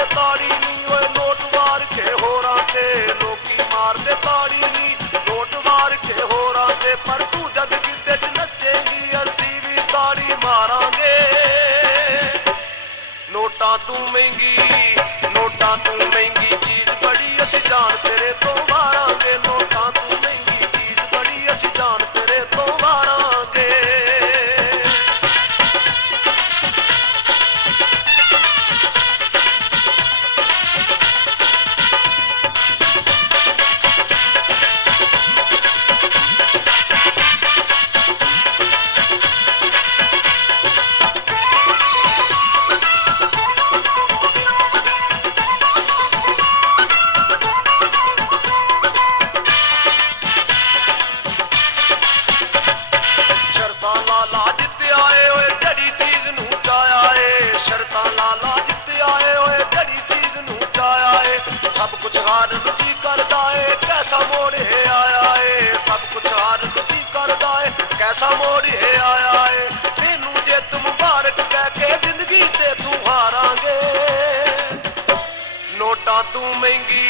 मारते ताड़ी नी ओए नोट वार के होरां ते लोकी मारते ताड़ी नी नोट वार के होरां ते पर तू जद गिद्दे च नचेगी असी भी ताड़ी मारांगे नोटा तू महंगी चीज बड़ी असी जान तेरे तो मारांगे नोटा तू महंगी चीज बड़ी असी जान तेरे तो मारांगे सब कुछ हार लुटी करदा है कैसा मोड़े आया है सब कुछ हार लुटी करदा है कैसा मोड़े आया है तेनू जे तुम मुबारक कह के जिंदगी ते तू हारांगे नोटा तू महंगी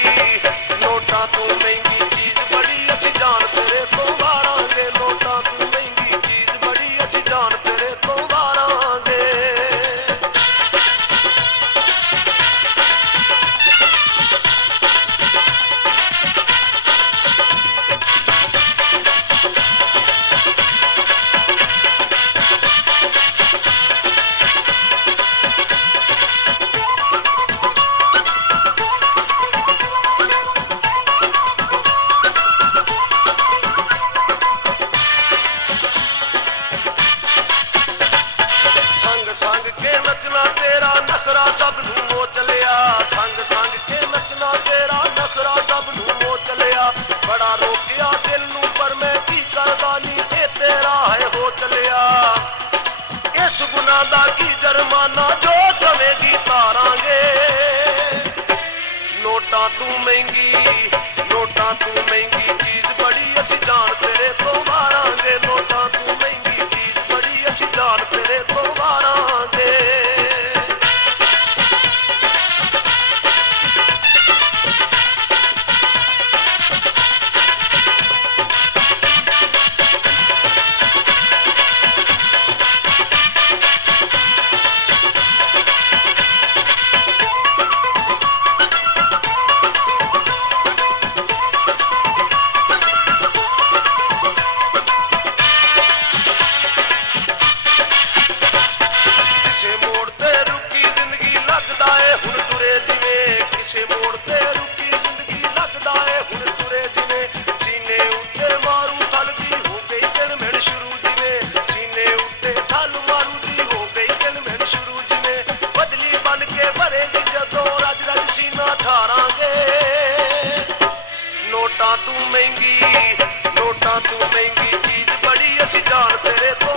चीज बड़ी अच्छी जान तेरे तो हारांगे नोटा तू महंगी चीज बड़ी अच्छी जान तेरे तो हारांगे सब नू हो चलिया संग के नचना तेरा नखरा सब नू हो चलिया बड़ा रोकिया दिल नू पर मैं की करदा नी ए तेरा है हो चलिया इस गुनाह दा की जुर्माना जो कवेगी तारांगे नोटा तू महंगी चीज बड़ी अच्छी जान तेरे तो मारांगे नोटा तू महंगी चीज बड़ी अच्छी जान तेरे तो मारांगे नोटा तू महंगी चीज बड़ी अच्छी जान तेरे तो